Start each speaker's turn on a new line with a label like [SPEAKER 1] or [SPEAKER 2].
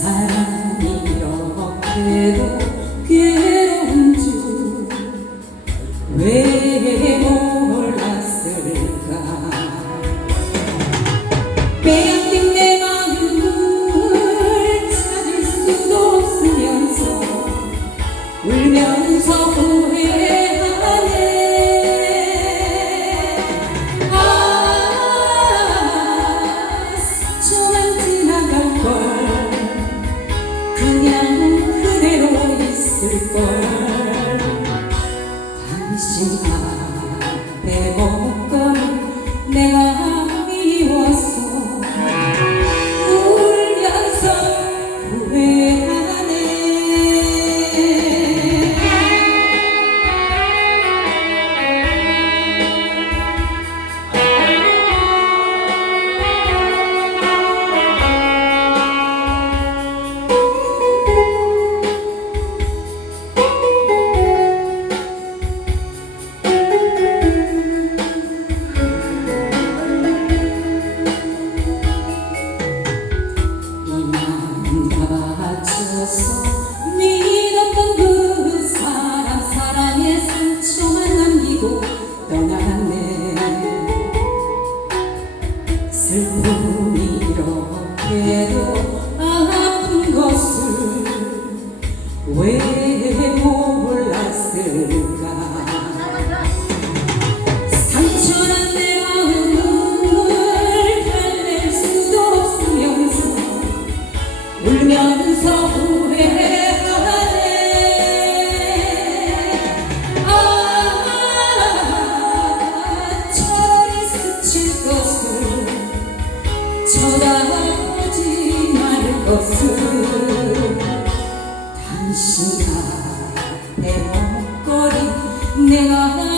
[SPEAKER 1] 사랑이 이렇게도 괴로운 줄왜 몰랐을까? 빼앗긴 내 마음을 찾을 수도 없으면서 울면서 당신 앞에 못 있었어. 믿었던 네 그 사람 사랑에 상처만 남기고 떠나갔네. 슬픔 이렇게도 아픈 것을 왜 몰랐을까? 울며 당신 앞에 목걸이 내가